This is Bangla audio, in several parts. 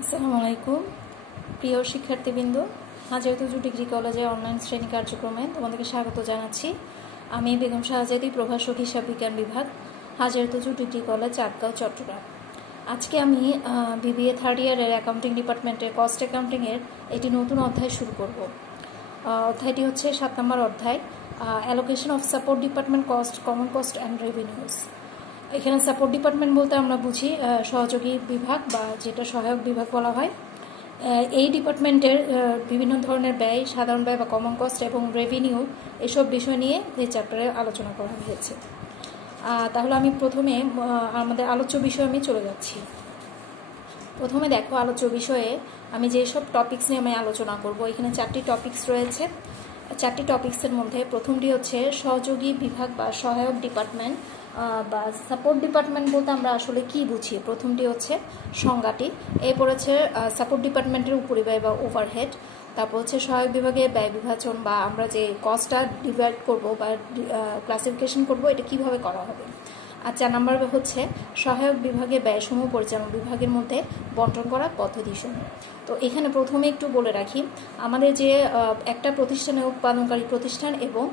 আসসালামু আলাইকুম প্রিয় শিক্ষার্থীবৃন্দ, হাজারীতুজু ডিগ্রি কলেজে অনলাইন শ্রেণী কার্যক্রমে তোমাদেরকে স্বাগত জানাচ্ছি। আমি বেগম শাহজাদি, প্রভাষক হিসাব বিজ্ঞান বিভাগ, হাজারীতুজু ডিগ্রি কলেজ, আটগাঁও, চট্টগ্রাম। আজকে আমি বিবিএ থার্ড ইয়ারের অ্যাকাউন্টিং ডিপার্টমেন্টের কস্ট অ্যাকাউন্টিংয়ের একটি নতুন অধ্যায় শুরু করব। অধ্যায়টি হচ্ছে 7 নম্বর অধ্যায়, allocation of support department cost, common cost and revenues. এখানে সাপোর্ট ডিপার্টমেন্ট বলতে আমরা বুঝি সহযোগী বিভাগ বা যেটা সহায়ক বিভাগ বলা হয়। এই ডিপার্টমেন্টের বিভিন্ন ধরনের ব্যয়, সাধারণ ব্যয় বা কমন কস্ট এবং রেভিনিউ, এসব বিষয় নিয়ে এই চ্যাপ্টারে আলোচনা করা হয়েছে। তাহলে আমি প্রথমে আমাদের আলোচ্য বিষয়ে আমি চলে যাচ্ছি। প্রথমে দেখো, আলোচ্য বিষয়ে আমি যেসব টপিকস নিয়ে আমি আলোচনা করব, এখানে 4টি টপিকস রয়েছে। 4টি টপিক্সের মধ্যে প্রথমটি হচ্ছে সহযোগী বিভাগ বা সহায়ক ডিপার্টমেন্ট বা সাপোর্ট ডিপার্টমেন্ট বলতে আমরা আসলে কি বুঝি। প্রথমটি হচ্ছে সংজ্ঞাটি, এরপর হচ্ছে সাপোর্ট ডিপার্টমেন্টের উপরিব্যয় বা ওভারহেড, তারপর হচ্ছে সহায়ক বিভাগের ব্যয় বিভাজন বা আমরা যে কস্টটা ডিভাইড করব বা ক্লাসিফিকেশন করব, এটা কিভাবে করা হবে। আর 4 নম্বর হচ্ছে সহায়ক বিভাগের ব্যয়সমূহ পরিচালনা বিভাগের মধ্যে বন্টন করা পদ্ধতিসমূহ। তো এখানে প্রথমে একটু বলে রাখি, আমাদের যে একটা প্রতিষ্ঠানে উৎপাদনকারী প্রতিষ্ঠান এবং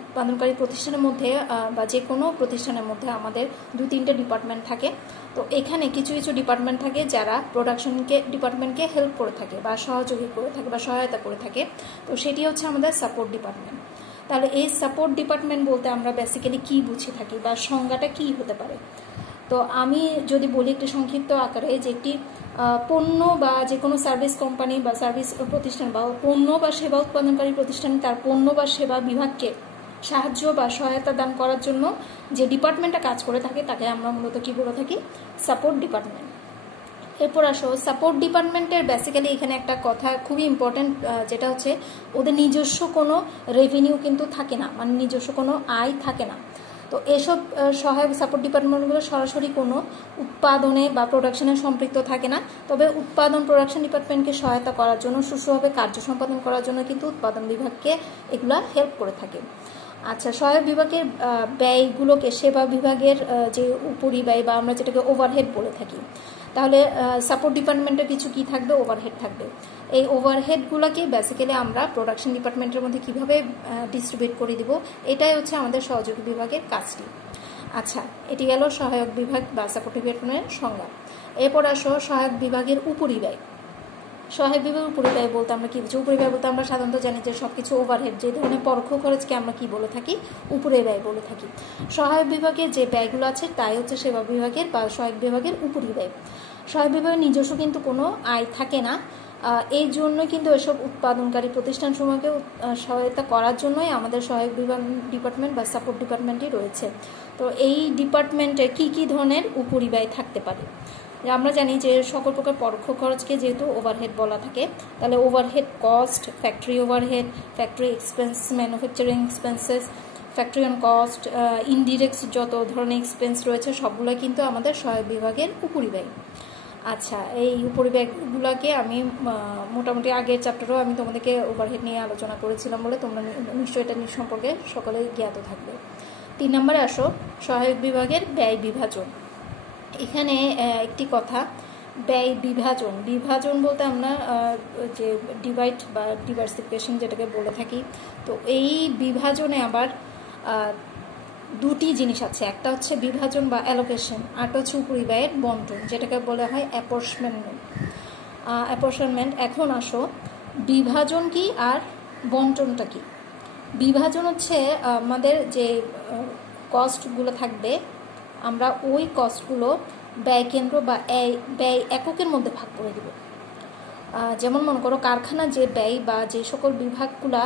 উৎপাদনকারী প্রতিষ্ঠানের মধ্যে বা যে কোনো প্রতিষ্ঠানের মধ্যে আমাদের 2-3টে ডিপার্টমেন্ট থাকে। তো এখানে কিছু কিছু ডিপার্টমেন্ট থাকে যারা প্রোডাকশনকে ডিপার্টমেন্টকে হেল্প করে থাকে বা সহযোগী করে থাকে বা সহায়তা করে থাকে। তো সেটি হচ্ছে আমাদের সাপোর্ট ডিপার্টমেন্ট। তাহলে এই সাপোর্ট ডিপার্টমেন্ট বলতে আমরা বেসিক্যালি কি বুঝে থাকি বা সংজ্ঞাটা কি হতে পারে। তো আমি যদি বলি একটি সংক্ষিপ্ত আকারে, যে একটি পণ্য বা যে কোনো সার্ভিস কোম্পানি বা সার্ভিস প্রতিষ্ঠান বা পণ্য বা সেবা উৎপাদনকারী প্রতিষ্ঠান তার পণ্য বা সেবা বিভাগকে সাহায্য বা সহায়তা দান করার জন্য যে ডিপার্টমেন্টটা কাজ করে থাকে তাকে আমরা মূলত কি বলে থাকি, সাপোর্ট ডিপার্টমেন্ট। এরপর আসো, সাপোর্ট ডিপার্টমেন্টের বেসিক্যালি এখানে একটা কথা খুবই ইম্পর্টেন্ট, যেটা হচ্ছে ওদের নিজস্ব কোনো রেভিনিউ কিন্তু থাকে না, মানে নিজস্ব কোনো আয় থাকে না। তো এসব সহায়ক সাপোর্ট ডিপার্টমেন্টগুলো সরাসরি কোনো উৎপাদনে বা প্রোডাকশনে সম্পৃক্ত থাকে না, তবে উৎপাদন প্রোডাকশন ডিপার্টমেন্টকে সহায়তা করার জন্য, সুষ্ঠুভাবে কার্য সম্পাদন করার জন্য কিন্তু উৎপাদন বিভাগকে এগুলা হেল্প করে থাকে। আচ্ছা, সহায়ক বিভাগের ব্যয়গুলোকে সেবা বিভাগের যে উপরিব্যয় বা আমরা যেটাকে ওভারহেড বলে থাকি। তাহলে সাপোর্ট ডিপার্টমেন্টের কিছু কি থাকবে, ওভারহেড থাকবে। এই ওভারহেডগুলোকে বেসিক্যালি আমরা প্রোডাকশন ডিপার্টমেন্টের মধ্যে কিভাবে ডিস্ট্রিবিউট করে দিব, এটাই হচ্ছে আমাদের সহযোগী বিভাগের কাজটি। আচ্ছা, এটি গেল সহায়ক বিভাগ বা সাপোর্ট ডিপার্টমেন্টের সংজ্ঞা। এরপর আসো সহায়ক বিভাগের উপরিব্যয়। সহায়ক বিভাগের উপরিব্যয় বলতে আমরা কি বুঝি? উপরিব্যয় বলতে আমরা সাধারণত জানি যে সবকিছু ওভারহেড, যে ধরনের পরোক্ষ খরচকে আমরা কি বলে থাকি, উপরিব্যয় বলে থাকি। সহায়ক বিভাগের যে ব্যয়গুলো আছে তাই হচ্ছে সেবা বিভাগের বা সহায়ক বিভাগের উপরিব্যয়। সহায়ক বিভাগের নিজস্ব কিন্তু কোনো আয় থাকে না, এই জন্য কিন্তু এসব উৎপাদনকারী প্রতিষ্ঠানসমূহকে সহায়তা করার জন্যই আমাদের সহায়ক বিভাগ ডিপার্টমেন্ট বা সাপোর্ট ডিপার্টমেন্টই রয়েছে। তো এই ডিপার্টমেন্টে কি কি ধরনের উপরিব্যয় থাকতে পারে? আমরা জানি যে সকল প্রকার পরোক্ষ খরচকে যেহেতু ওভারহেড বলা থাকে, তাহলে overhead cost, factory overhead, factory expense, manufacturing expenses, factory on cost, indirect যত ধরনের এক্সপেন্স রয়েছে সবগুলো কিন্তু আমাদের সহায়ক বিভাগের উপরিব্যয়। আচ্ছা, এই উপরিব্যয়গুলোকে আমি মোটামুটি আগের চ্যাপ্টারেও আমি তোমাদেরকে ওভারহেড নিয়ে আলোচনা করেছিলাম বলে তোমরা নিশ্চয়ই এটা সম্পর্কে সকলে জ্ঞাত থাকবে। 3 নম্বরে আসো সহায়ক বিভাগের ব্যয় বিভাজন। এখানে একটি কথা, ব্যয় বিভাজন। বিভাজন বলতে আমরা যে ডিভাইড বা ডিভার্সিফিকেশন যেটাকে বলে থাকি। তো এই বিভাজনে আবার 2টি জিনিস আছে, একটা হচ্ছে বিভাজন বা অ্যালোকেশন, আরটা হচ্ছে উপরিব্যয়ের বন্টন, যেটাকে বলা হয় অ্যাপর্শনমেন্ট। এখন আসো, বিভাজন কি আর বন্টনটা কি। বিভাজন হচ্ছে আমাদের যে কস্টগুলো থাকবে, আমরা ওই কস্টগুলো ব্যয় কেন্দ্র বা ব্যয় এককের মধ্যে ভাগ করে দিব। যেমন মনে করো, কারখানা যে ব্যয় বা যে সকল বিভাগগুলা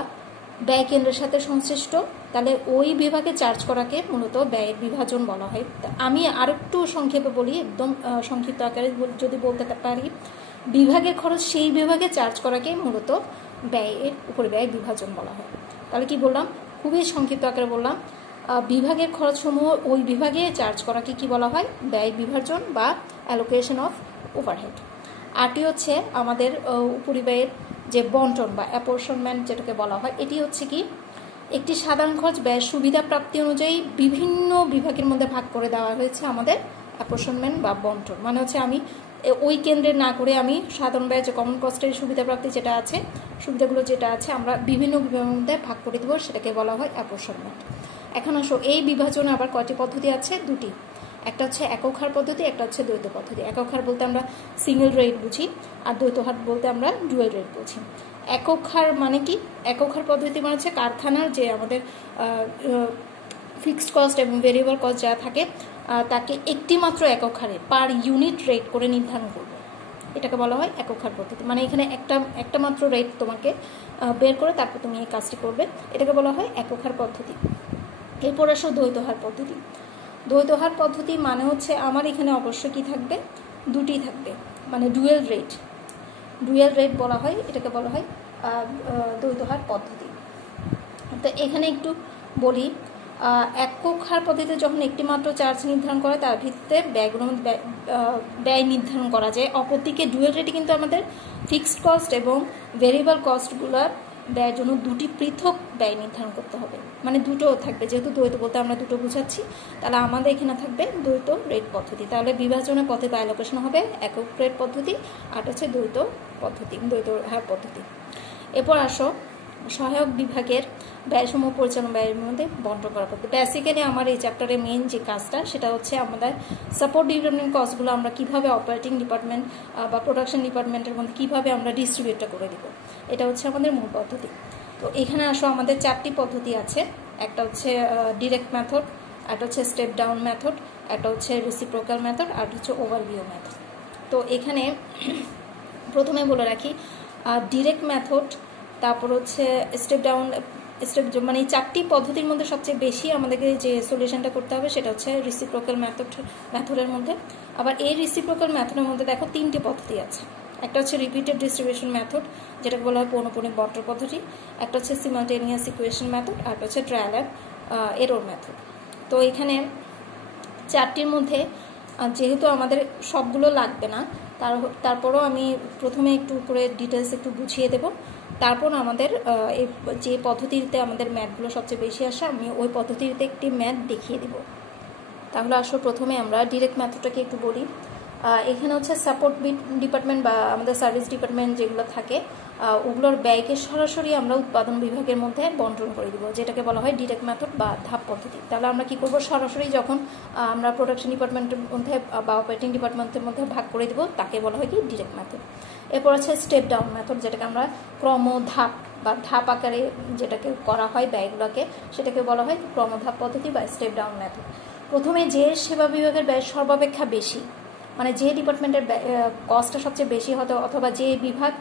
ব্যয় কেন্দ্রের সাথে সংশ্লিষ্ট, তাহলে ওই বিভাগে চার্জ করাকে মূলত ব্যয়ের বিভাজন বলা হয়। আমি আরেকটু সংক্ষেপে বলি, একদম সংক্ষিপ্ত আকারে যদি বলতে পারি, বিভাগের খরচ সেই বিভাগে চার্জ করাকে মূলত ব্যয়ের উপরে ব্যয় বিভাজন বলা হয়। তাহলে কি বললাম, খুবই সংক্ষিপ্ত আকারে বললাম, বিভাগের খরচসমূহ ওই বিভাগে চার্জ করাকে কি বলা হয়, ব্যয় বিভাজন বা অ্যালোকেশন অফ ওভারহেড। আরটি হচ্ছে আমাদের উপরিব্যয়ের যে বন্টন বা অ্যাপর্শনমেন্ট যেটাকে বলা হয়, এটি হচ্ছে কি, একটি সাধারণ খরচ ব্যয় সুবিধা প্রাপ্তি অনুযায়ী বিভিন্ন বিভাগের মধ্যে ভাগ করে দেওয়া হয়েছে আমাদের অ্যাপর্শনমেন্ট বা বন্টন। মানে হচ্ছে আমি ওই কেন্দ্রে না করে আমি সাধারণ ব্যয় যে কমন কস্টের সুবিধাপ্রাপ্তি যেটা আছে, সুবিধাগুলো যেটা আছে আমরা বিভিন্ন বিভাগের মধ্যে ভাগ করে দেবো, সেটাকে বলা হয় অ্যাপোর্শনমেন্ট। এখন আসো, এই বিভাজনে আবার কয়টি পদ্ধতি আছে? দুটি। একটা হচ্ছে একক হার পদ্ধতি, একটা হচ্ছে দ্বৈত পদ্ধতি। একক হার বলতে আমরা সিঙ্গেল রেট বুঝি, আর দ্বৈত হার বলতে আমরা ডুয়েল রেট বুঝি। একক হার মানে কি? একক হার পদ্ধতি মানে হচ্ছে কারখানার যে আমাদের ফিক্সড কস্ট এবং ভেরিয়েবল কস্ট যা থাকে তাকে একটি মাত্র একক হারে পার ইউনিট রেট করে নির্ধারণ করবে, এটাকে বলা হয় একক হার পদ্ধতি। মানে এখানে একটা মাত্র রেট তোমাকে বের করে তারপর তুমি এই কাজটি করবে, এটাকে বলা হয় একক হার পদ্ধতি। এরপর আসো দ্বৈত হার পদ্ধতি। দ্বৈত হার পদ্ধতি মানে হচ্ছে আমার এখানে অবশ্যই কি থাকবে? দুটি থাকবে, মানে ডুয়েল রেট বলা হয়, এটাকে বলা হয় দ্বৈত হার পদ্ধতি। তো এখানে একটু বলি, একক হার পদ্ধতিতে যখন একটি মাত্র চার্জ নির্ধারণ করা হয় তার ভিত্তিতে ব্যয় নির্ধারণ করা যায়। অপরদিকে ডুয়েল রেটে কিন্তু আমাদের ফিক্সড কস্ট এবং ভেরিয়েবল কস্টগুলোর ব্যয়ের জন্য দুটি পৃথক ব্যয় নির্ধারণ করতে হবে, মানে দুটো থাকবে। যেহেতু দ্বৈত বলতে আমরা দুটো বুঝাচ্ছি, তাহলে আমাদের এখানে থাকবে দ্বৈত রেট পদ্ধতি। তাহলে বিভাজনের পথে বা অ্যালোকেশন হবে একক রেট পদ্ধতি, আর হচ্ছে দ্বৈত হার পদ্ধতি। এরপর আসো, সহায়ক বিভাগের ব্যয়সমূহ পরিচালনা ব্যয়ের মধ্যে বন্টন করা পদ্ধতি। বেসিক্যালি আমার এই চ্যাপ্টারের মেন যে কাজটা সেটা হচ্ছে আমাদের সাপোর্ট ডিপার্টমেন্ট কস্টগুলো আমরা কীভাবে অপারেটিং ডিপার্টমেন্ট বা প্রোডাকশন ডিপার্টমেন্টের মধ্যে কীভাবে আমরা ডিস্ট্রিবিউটটা করে দিব, এটা হচ্ছে আমাদের মূল পদ্ধতি। তো এখানে আসো, আমাদের 4টি পদ্ধতি আছে। একটা হচ্ছে ডিরেক্ট মেথড, একটা হচ্ছে স্টেপ ডাউন মেথড, একটা হচ্ছে রেসিপ্রোকাল মেথড, আর হচ্ছে ওভারভিউ মেথড। তো এখানে প্রথমে বলে রাখি, ডিরেক্ট মেথড, তারপর হচ্ছে স্টেপ মানে এই 4টি পদ্ধতির মধ্যে সবচেয়ে বেশি আমাদেরকে যে সলিউশনটা করতে হবে সেটা হচ্ছে রেসিপ্রোকাল মেথডের মধ্যে। আবার এই রেসিপ্রোকাল মেথডের মধ্যে দেখো 3টি পদ্ধতি আছে। একটা হচ্ছে রিপিটেড ডিস্ট্রিবিউশন মেথড, যেটাকে বলা হয় পৌনঃপুনিক বন্টন পদ্ধতি। একটা হচ্ছে সিমালটেনিয়াস ইকুয়েশন মেথড, আর একটা হচ্ছে ট্রায়াল অ্যান্ড এরর মেথড। তো এখানে 4টির মধ্যে যেহেতু আমাদের সবগুলো লাগবে না, তারপরও আমি প্রথমে একটু করে ডিটেলস একটু বুঝিয়ে দেব। তারপর আমাদের যে পদ্ধতিতে আমাদের ম্যাথগুলো সবচেয়ে বেশি আসে, আমি ওই পদ্ধতিতে একটি ম্যাথ দেখিয়ে দেব। তাহলে আসলে প্রথমে আমরা ডিরেক্ট মেথডটাকে একটু বলি। এখানে হচ্ছে সাপোর্ট ডিপার্টমেন্ট বা আমাদের সার্ভিস ডিপার্টমেন্ট যেগুলো থাকে, ওগুলোর ব্যয়কে সরাসরি আমরা উৎপাদন বিভাগের মধ্যে বন্টন করে দিব, যেটাকে বলা হয় ডিরেক্ট মেথড বা ধাপ পদ্ধতি। তাহলে আমরা কি করব? সরাসরি যখন আমরা প্রোডাকশন ডিপার্টমেন্টের মধ্যে বা অপারেটিং ডিপার্টমেন্টের মধ্যে ভাগ করে দিব, তাকে বলা হয় কি ডিরেক্ট মেথড। এরপর আছে স্টেপ ডাউন মেথড, যেটাকে আমরা ক্রমধাপ বা ধাপ আকারে যেটাকে করা হয় ব্যয়গুলোকে, সেটাকে বলা হয় ক্রমধাপ পদ্ধতি বা স্টেপ ডাউন মেথড। প্রথমে যে সেবা বিভাগের ব্যয় সর্বাপেক্ষা বেশি, মানে যে ডিপার্টমেন্টের কস্টটা সবচেয়ে বেশি হতো, অথবা যে বিভাগ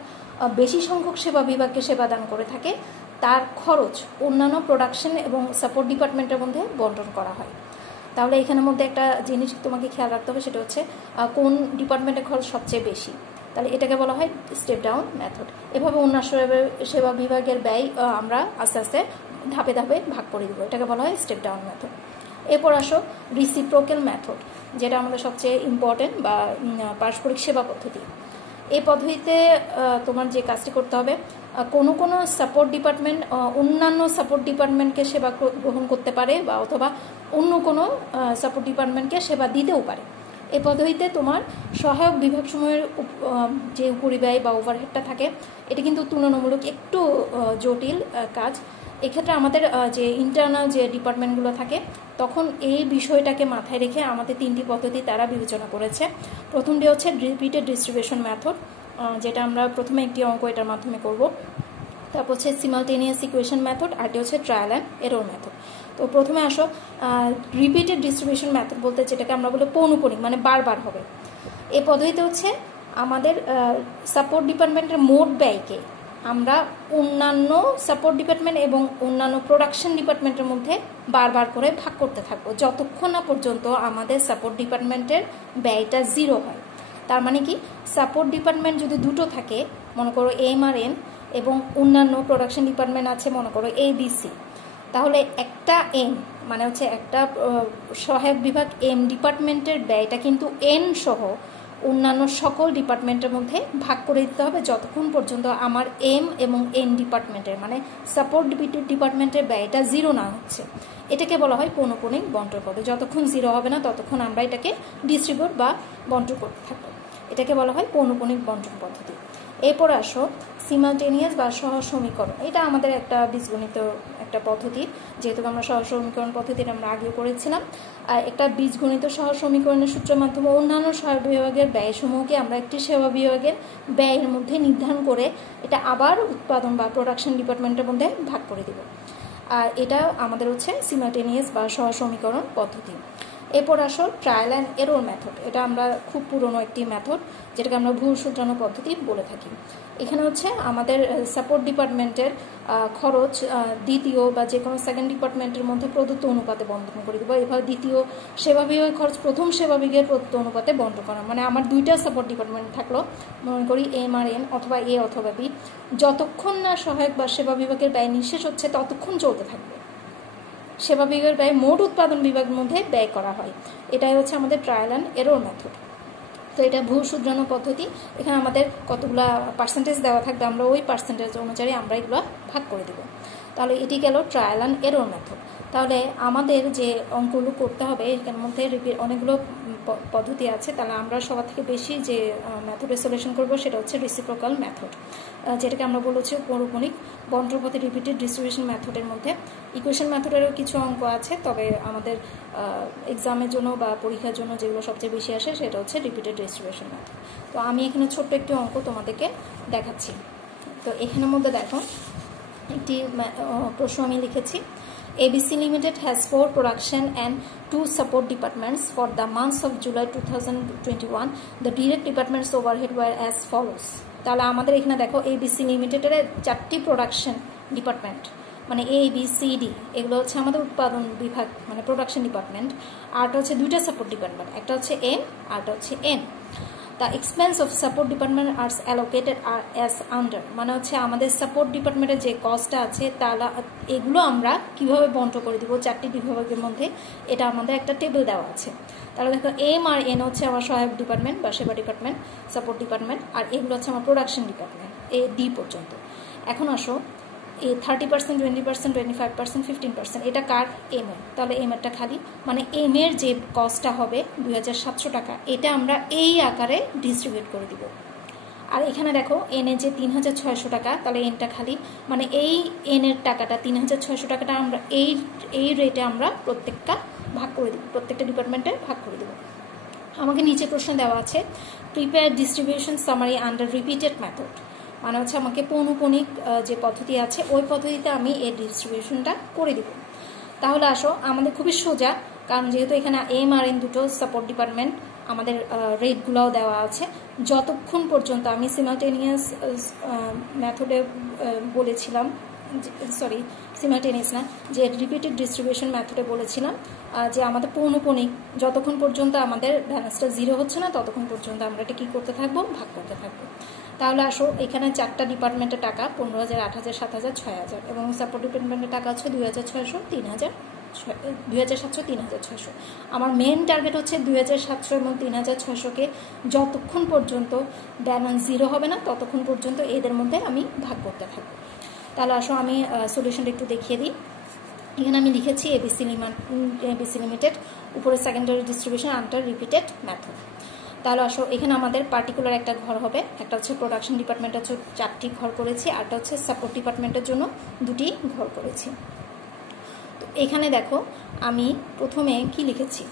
বেশি সংখ্যক সেবা বিভাগকে সেবা দান করে থাকে, তার খরচ অন্যান্য প্রোডাকশন এবং সাপোর্ট ডিপার্টমেন্টের মধ্যে বন্টন করা হয়। তাহলে এখানের মধ্যে একটা জিনিস তোমাকে খেয়াল রাখতে হবে, সেটা হচ্ছে কোন ডিপার্টমেন্টের খরচ সবচেয়ে বেশি, তাহলে এটাকে বলা হয় স্টেপ ডাউন মেথড। এভাবে অন্যান্য সেবা বিভাগের ব্যয় আমরা আস্তে আস্তে ধাপে ধাপে ভাগ করে দেবো, এটাকে বলা হয় স্টেপ ডাউন মেথড। এরপর আসো রিসিপ্রোকাল মেথড, যেটা আমাদের সবচেয়ে ইম্পর্টেন্ট বা পারস্পরিক সেবা পদ্ধতি। এই পদ্ধতিতে তোমার যে কাজটি করতে হবে, কোনো সাপোর্ট ডিপার্টমেন্ট অন্যান্য সাপোর্ট ডিপার্টমেন্টকে সেবা গ্রহণ করতে পারে, বা অথবা অন্য কোনো সাপোর্ট ডিপার্টমেন্টকে সেবা দিতেও পারে। এই পদ্ধতিতে তোমার সহায়ক বিভাগসমূহের যে উপরিব্যয় বা ওভারহেডটা থাকে, এটা কিন্তু তুলনামূলক একটু জটিল কাজ। এক্ষেত্রে আমাদের যে ইন্টারনাল যে ডিপার্টমেন্টগুলো থাকে, তখন এই বিষয়টাকে মাথায় রেখে আমাদের 3টি পদ্ধতি তারা বিবেচনা করেছে। প্রথমটি হচ্ছে রিপিটেড ডিস্ট্রিবিউশন মেথড, যেটা আমরা প্রথমে একটি অঙ্ক এটার মাধ্যমে করব। তারপর হচ্ছে সিমালটেনিয়াস ইকুয়েশন মেথড, আরটি হচ্ছে ট্রায়াল অ্যান্ড এরর মেথড। তো প্রথমে আসো, রিপিটেড ডিস্ট্রিবিউশন মেথড বলতে যেটাকে আমরা বলি পৌনঃপুনিক, মানে বারবার হবে। এই পদ্ধতিতে হচ্ছে আমাদের সাপোর্ট ডিপার্টমেন্টের মোট ব্যয়কে আমরা অন্যান্য সাপোর্ট ডিপার্টমেন্ট এবং অন্যান্য প্রোডাকশন ডিপার্টমেন্টের মধ্যে বারবার করে ভাগ করতে থাকবো, যতক্ষণ না পর্যন্ত আমাদের সাপোর্ট ডিপার্টমেন্টের ব্যয়টা 0 হয়। তার মানে কি, সাপোর্ট ডিপার্টমেন্ট যদি দুটো থাকে, মনে করো এম আর এন, এবং অন্যান্য প্রোডাকশন ডিপার্টমেন্ট আছে মনে করো ABC, তাহলে একটা এম মানে হচ্ছে একটা সহায়ক বিভাগ এম ডিপার্টমেন্টের ব্যয়টা কিন্তু এন সহ অন্যান্য সকল ডিপার্টমেন্টের মধ্যে ভাগ করে দিতে হবে, যতক্ষণ পর্যন্ত আমার এম এবং এন ডিপার্টমেন্টের মানে সাপোর্ট ডিপার্টমেন্টের ব্যয়টা 0 না হচ্ছে। এটাকে বলা হয় পৌনঃপুনিক বন্টন পদ্ধতি। যতক্ষণ 0 হবে না ততক্ষণ আমরা এটাকে ডিস্ট্রিবিউট বা বন্টন করতে থাকবো। এটাকে বলা হয় পৌনঃপুনিক বণ্টন পদ্ধতি। এরপর আসো সিমালটেনিয়াস বা সহ সমীকরণ। এটা আমাদের একটা বীজগণিত একটা পদ্ধতি, যেহেতু আমরা সহ সমীকরণ পদ্ধতিটা আমরা আগেও করেছিলাম। একটা বীজগণিত সহ সমীকরণের সূত্রের মাধ্যমে অন্যান্য সেবা বিভাগের ব্যয়সমূহকে আমরা একটি সেবা বিভাগের ব্যয়ের মধ্যে নির্ধারণ করে এটা আবার উৎপাদন বা প্রোডাকশন ডিপার্টমেন্টের মধ্যে ভাগ করে দেব। আর এটা আমাদের হচ্ছে সিমালটেনিয়াস বা সহ সমীকরণ পদ্ধতি। এরপর আসো ট্রায়াল অ্যান্ড এরর মেথড। এটা আমরা খুব পুরনো একটি মেথড, যেটাকে আমরা ভুল শুধরানো পদ্ধতি বলে থাকি। এখানে হচ্ছে আমাদের সাপোর্ট ডিপার্টমেন্টের খরচ দ্বিতীয় বা যে কোনো সেকেন্ড ডিপার্টমেন্টের মধ্যে প্রদত্ত অনুপাতে বণ্টন করে দেবো। এভাবে দ্বিতীয় সেবা বিভাগের খরচ প্রথম সেবা বিভাগের প্রদত্ত অনুপাতে বণ্টন করা। মানে আমার দুইটা সাপোর্ট ডিপার্টমেন্ট থাকলো, মনে করি এম আর এন অথবা এ অথবা বি, যতক্ষণ না সহায়ক বা সেবা বিভাগের ব্যয় নিঃশেষ হচ্ছে ততক্ষণ চলতে থাকবে। সেবা বিভাগের ব্যয় মোট উৎপাদন বিভাগের মধ্যে ব্যয় করা হয়। এটাই হচ্ছে আমাদের ট্রায়াল অ্যান্ড এরর মেথড। তো এটা ভুল শুধরানো পদ্ধতি। এখানে আমাদের কতগুলা পার্সেন্টেজ দেওয়া থাকবে, আমরা ওই পার্সেন্টেজ অনুযায়ী আমরা এগুলো ভাগ করে দেব। তাহলে এটি গেল ট্রায়াল অ্যান্ড এরর মেথড। তাহলে আমাদের যে অঙ্কগুলো করতে হবে এর মধ্যে অনেকগুলো পদ্ধতি আছে। তাহলে আমরা সবার থেকে বেশি যে মেথডে সলিউশন করব সেটা হচ্ছে রেসিপ্রোকাল মেথড, যেটাকে আমরা বলেছি পৌনঃপুনিক বণ্টন পদ্ধতি রিপিটেড ডিস্ট্রিবিউশন মেথডের মধ্যে। ইকুয়েশন মেথডেরও কিছু অঙ্ক আছে, তবে আমাদের এক্সামের জন্য বা পরীক্ষার জন্য যেগুলো সবচেয়ে বেশি আসে সেটা হচ্ছে রিপিটেড ডিস্ট্রিবিউশন মেথড। তো আমি এখানে ছোট্ট একটি অঙ্ক তোমাদেরকে দেখাচ্ছি। তো এখানের মধ্যে দেখো একটি প্রশ্ন আমি লিখেছি। ABC Limited has 4 production and 2 support departments for the months of July 2021. The direct departments overhead were as follows. তাহলে আমাদের এখানে দেখো ABC Limitedের 4টি প্রোডাকশন ডিপার্টমেন্ট, মানে ABCD, এগুলো হচ্ছে আমাদের উৎপাদন বিভাগ মানে প্রোডাকশন ডিপার্টমেন্ট। আরটা হচ্ছে দুইটা সাপোর্ট ডিপার্টমেন্ট, একটা হচ্ছে M আরটা হচ্ছে N। The expense of support department are allocated as under, মানে হচ্ছে আমাদের সাপোর্ট ডিপার্টমেন্টের যে কস্টটা আছে তাহলে এগুলো আমরা কিভাবে বণ্টন করে দিব 4টি বিভাগের মধ্যে, এটা আমাদের একটা টেবিল দেওয়া আছে। তাহলে দেখো M আর N হচ্ছে আমার সহায়ক ডিপার্টমেন্ট বা সেবা ডিপার্টমেন্ট, সাপোর্ট ডিপার্টমেন্ট, আর এগুলো হচ্ছে আমার প্রোডাকশন ডিপার্টমেন্ট D পর্যন্ত। এখন আসো এই 30%, 20%, 25%, 15% এটা কার? এম এর। তাহলে এম এরটা খালি, মানে এম এর যে কস্টটা হবে 2700 টাকা, এটা আমরা এই আকারে ডিস্ট্রিবিউট করে দিব। আর এখানে দেখো এন এর যে 3600 টাকা, তাহলে এনটা খালি, মানে এই এন এর টাকাটা 3600 টাকাটা আমরা এই রেটে আমরা প্রত্যেকটা ভাগ করে দিব, প্রত্যেকটা ডিপার্টমেন্টে ভাগ করে দেব। আমাকে নিচে প্রশ্ন দেওয়া আছে, prepare distribution summary under repeated method, মানে হচ্ছে আমাকে পৌনঃপুনিক যে পদ্ধতি আছে ওই পদ্ধতিতে আমি এই ডিস্ট্রিবিউশনটা করে দিব। তাহলে আসো আমাদের খুবই সোজা, কারণ যেহেতু এখানে এম আর এন দুটো সাপোর্ট ডিপার্টমেন্ট, আমাদের রেটগুলোও দেওয়া আছে। যতক্ষণ পর্যন্ত আমি সিমালটেনিয়াস মেথডে বলেছিলাম, সরি সিমালটেনিয়াস না, যে রিপিটেড ডিস্ট্রিবিউশন মেথডে বলেছিলাম যে আমাদের পৌনঃপুনিক যতক্ষণ পর্যন্ত আমাদের ব্যালেন্সটা 0 হচ্ছে না ততক্ষণ পর্যন্ত আমরা এটা কী করতে থাকবো? ভাগ করতে থাকবো। তাহলে আসো এখানে 4টা ডিপার্টমেন্টের টাকা 15000, 8000, 7000, 6000 এবং সাপোর্ট ডিপার্টমেন্টের টাকা হচ্ছে 2600, 3000, 2700, 3600। আমার মেন টার্গেট হচ্ছে 2700 এবং 3600কে যতক্ষণ পর্যন্ত ব্যালেন্স 0 হবে না ততক্ষণ পর্যন্ত এদের মধ্যে আমি ভাগ করতে থাকবো। তাহলে আসো আমি সলিউশনটা একটু দেখিয়ে দিই। এখানে আমি লিখেছি ABC লিমিটেড, উপরে secondary distribution under repeated method. তাহলে আসো এখানে আমাদের পার্টিকুলার একটা ঘর হবে, একটা হচ্ছে প্রোডাকশন ডিপার্টমেন্টের জন্য 4টি ঘর করেছি, আরটা হচ্ছে সাপোর্ট ডিপার্টমেন্টের জন্য 2টি ঘর করেছি। তো এখানে দেখো আমি প্রথমে কি লিখেছি,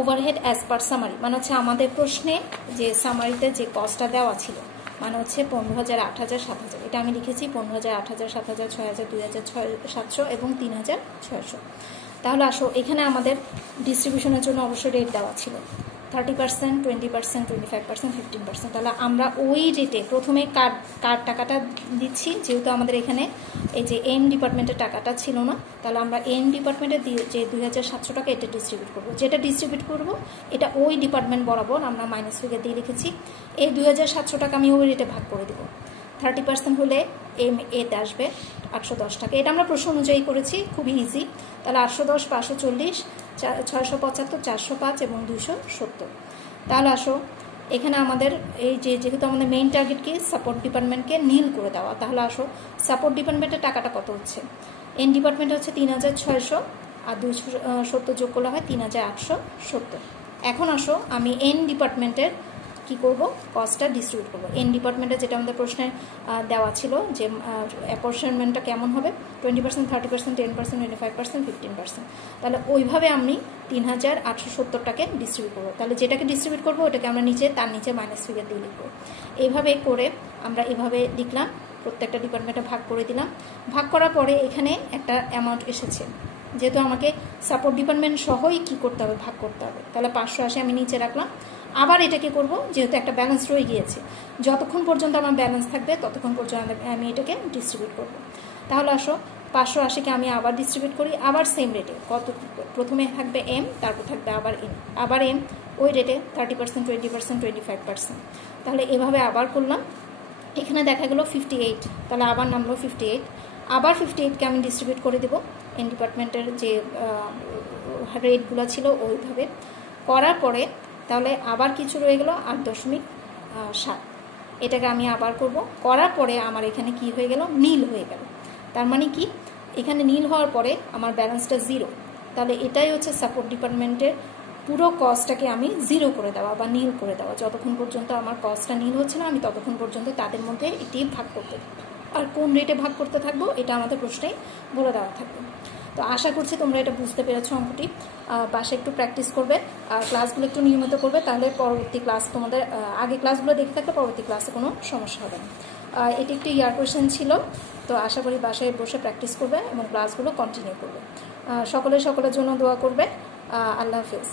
ওভারহেড অ্যাজ পার সামারি, মানে হচ্ছে আমাদের প্রশ্নে যে সামারিতে যে কস্টটা দেওয়া ছিল, মানে হচ্ছে 15000, 8000, 7000, এটা আমি লিখেছি 15000, 8000, 7000, 6000, 2700 এবং 3600। তাহলে আসো এখানে আমাদের ডিস্ট্রিবিউশনের জন্য অবশ্যই রেট দেওয়া ছিল 30%, 20%, 25%, 15%। তাহলে আমরা ওই রেটে প্রথমে কার টাকাটা দিচ্ছি, যেহেতু আমাদের এখানে এই যে এম ডিপার্টমেন্টের টাকাটা ছিল না, তাহলে আমরা এম ডিপার্টমেন্টে যে 2700 টাকা এটা ডিস্ট্রিবিউট করবো। যেটা ডিস্ট্রিবিউট করবো এটা ওই ডিপার্টমেন্ট বরাবর আমরা মাইনাস ফিগার দিয়ে রেখেছি। এই 2700 টাকা আমি ওই রেটে ভাগ করে দেবো। 30% হলে এম এতে আসবে 810 টাকা। এটা আমরা প্রশ্ন অনুযায়ী করেছি, খুবই ইজি। তাহলে 810, 540, 675, 405 এবং 270। তাহলে আসো এখানে আমাদের এই যেহেতু আমাদের মেইন টার্গেট কি সাপোর্ট ডিপার্টমেন্টকে নীল করে দেওয়া, তাহলে আসো সাপোর্ট ডিপার্টমেন্টের টাকাটা কত হচ্ছে, এন ডিপার্টমেন্ট হচ্ছে 3600 আর 270 যোগ করলে হয় 3870। এখন আসো আমি এন ডিপার্টমেন্টের কি করব, কস্টটা ডিস্ট্রিবিউট করব। এন ডিপার্টমেন্টে যেটা আমাদের প্রশ্নে দেওয়া ছিল যে অ্যাপরশনমেন্টটা কেমন হবে, 20%, 30%, 10%, 25%, 15%। তাহলে ওইভাবে আমি 3870টাকে ডিস্ট্রিবিউট করবো। তাহলে যেটাকে ডিস্ট্রিবিউট করবো ওটাকে আমরা নিচে, তার নিচে মাইনাস ফিগার দিয়ে লিখবো। এইভাবে করে আমরা এভাবে লিখলাম, প্রত্যেকটা ডিপার্টমেন্টে ভাগ করে দিলাম। ভাগ করার পরে এখানে একটা অ্যামাউন্ট এসেছে, যেহেতু আমাকে সাপোর্ট ডিপার্টমেন্ট সহই কী করতে হবে, ভাগ করতে হবে। তাহলে 580 আমি নিচে রাখলাম। আবার এটাকে করব, যেহেতু একটা ব্যালেন্স রয়ে গিয়েছে, যতক্ষণ পর্যন্ত আমার ব্যালেন্স থাকবে ততক্ষণ পর্যন্ত আমি এটাকে ডিস্ট্রিবিউট করব। তাহলে আসো 580কে আমি আবার ডিস্ট্রিবিউট করি, আবার সেম রেটে। প্রথমে থাকবে এম, তারপর থাকবে আবার এম, ওই রেটে 30%, 20%, 25%। তাহলে এভাবে আবার করলাম। এখানে দেখা গেলো 58, তাহলে আবার নামলো 58। আবার 58কে আমি ডিস্ট্রিবিউট করে দেবো এন ডিপার্টমেন্টের যে রেটগুলো ছিল ওইভাবে করার পরে। তাহলে আবার কিছু রয়ে গেল 8.7। এটাকে আমি আবার করব, করার পরে আমার এখানে কি হয়ে গেল, নীল হয়ে গেল। তার মানে কি, এখানে নীল হওয়ার পরে আমার ব্যালেন্সটা 0। তাহলে এটাই হচ্ছে সাপোর্ট ডিপার্টমেন্টের পুরো কস্টটাকে আমি 0 করে দেওয়া বা নীল করে দেওয়া। যতক্ষণ পর্যন্ত আমার কস্টটা নীল হচ্ছে না, আমি ততক্ষণ পর্যন্ত তাদের মধ্যে এটি ভাগ করতে থাকবো। আর কোন রেটে ভাগ করতে থাকবো এটা আমাদের প্রশ্নেই বলে দেওয়া থাকবে। তো আশা করছি তোমরা এটা বুঝতে পেরেছো অঙ্কটি। বাসায় একটু প্র্যাকটিস করবে, আর ক্লাসগুলো একটু নিয়মিত করবে, তাহলে পরবর্তী ক্লাস তোমাদের আগে ক্লাসগুলো দেখতে থাকলে পরবর্তী ক্লাসে কোনো সমস্যা হবে না। এটি একটি ইয়ার কোয়েশ্চেন ছিল, তো আশা করি বাসায় বসে প্র্যাকটিস করবে এবং ক্লাসগুলো কন্টিনিউ করবে। সকলের জন্য দোয়া করবে। আল্লাহ হাফেজ।